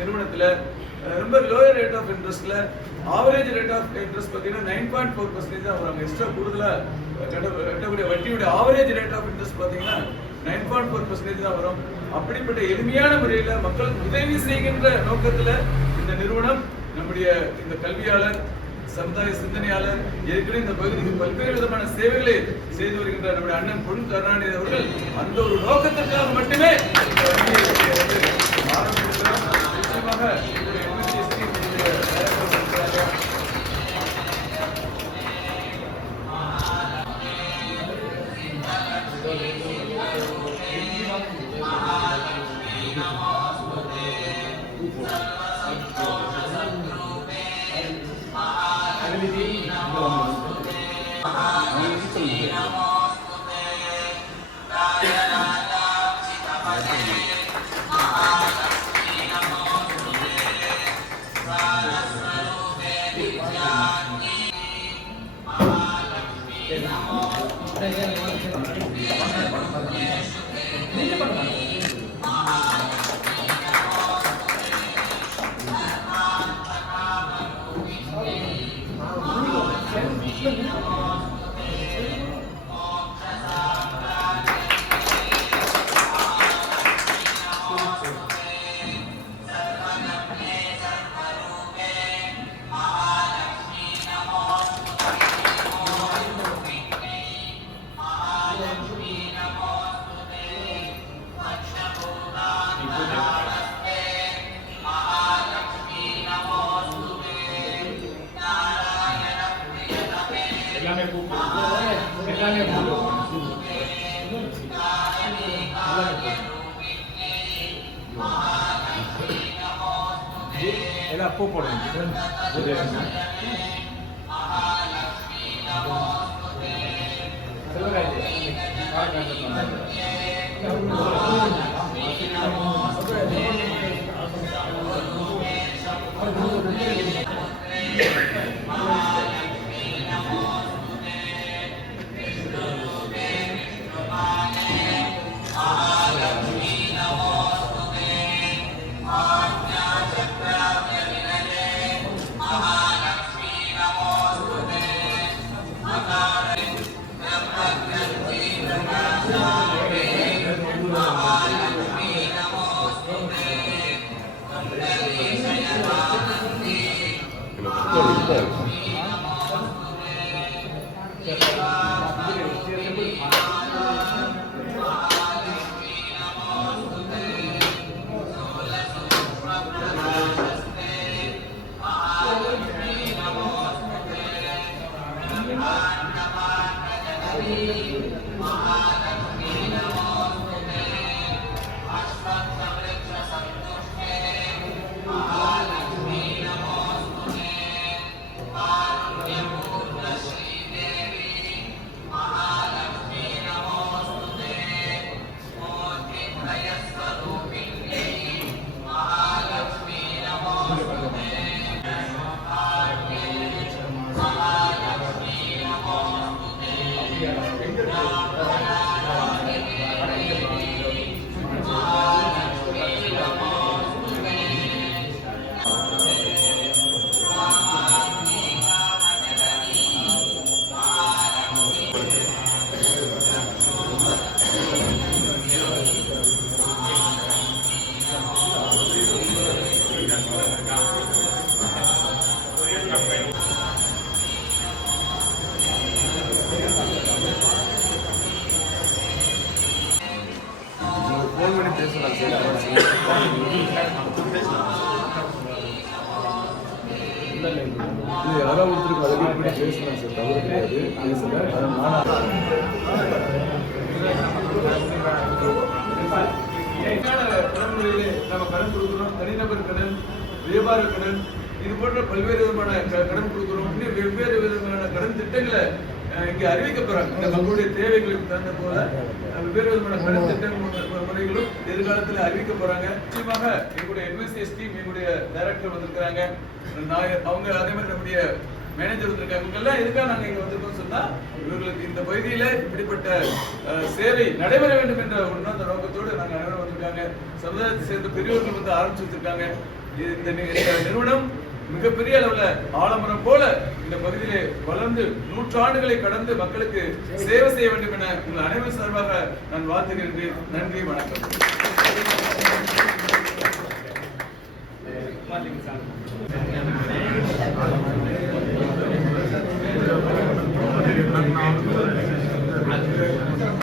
நிறுவனத்துல ரொம்ப lower rate of இன்ட்ரெஸ்ட்ல ஆவரேஜ் ரேட் ஆஃப் இன்ட்ரெஸ்ட் பார்த்தீங்கன்னா 9.4% தான் வரும். எக்ஸ்ட்ரா கூடுதலா கட்டக்கூடிய வட்டியோட ஆவரேஜ் ரேட் ஆஃப் இன்ட்ரெஸ்ட் பார்த்தீங்கன்னா 9.4% தான் வரும். அப்படிப்பட்ட எளிமையான முறையில மக்களுக்கு உதவி செய்கின்ற நோக்கத்துல இந்த நிறுவனம் நம்முடைய இந்த கல்வியாளர் சமுதாய சிந்தனையாளர் ஏற்கனவே இந்த பகுதிக்கு பல்வேறு விதமான சேவைகளை செய்து வருகின்ற நம்முடைய அண்ணன் பொன் கருணாநிதி அவர்கள் அந்த ஒரு நோக்கத்திற்காக மட்டுமே ஆரம்பித்திருக்கிறோம். நிச்சயமாக பூ போடுங்க. யாரோ ஒருத்தருக்கு அதை பண்ணி பேசலாம் சார், தவறு கிடையாது. பேசுங்க. கடன்முறையிலே நம்ம கடன் கொடுக்குறோம். தனிநபர் கடன், வியாபார கடன், இது போன்ற பல்வேறு விதமான கடன் கொடுக்குறோம். இன்னும் வெவ்வேறு விதமான கடன் திட்டங்களை இங்கே அறிவிக்க போறாங்க. இந்த மக்களுடைய தேவைகளுக்கு தகுந்த போல வெவ்வேறு விதமான கடன் திட்ட முறைகளும் எதிர்காலத்தில் அறிவிக்க போறாங்க. நிச்சயமாக எங்களுடைய என்எஸ்எஸ் டீம், எங்களுடைய டைரக்டர் வந்திருக்கிறாங்க, அவங்க அதே மாதிரி நம்முடைய மேனேஜர் வந்திருக்காங்க. இவங்கெல்லாம் எதுக்காக நாங்கள் இங்கே வந்திருக்கோம் சொன்னா, இவர்களுக்கு இந்த பகுதியில இப்படிப்பட்ட சேவை நடைபெற வேண்டும் என்ற உன்னத நோக்கத்தோடு நாங்கள் அனைவரும் வந்திருக்காங்க. சமுதாயத்தை சேர்ந்த பெரியவர்கள் வந்து ஆரம்பிச்சு வச்சிருக்காங்க. இந்த நிறுவனம் மிகப்பெரிய அளவுல ஆலமரம் போல இந்த பகுதியிலே வளர்ந்து 100 ஆண்டுகளை கடந்து மக்களுக்கு சேவை செய்ய வேண்டும் என உங்கள் அனைவரும் சார்பாக நான் வாழ்த்துகிறேன். நன்றி, வணக்கம்.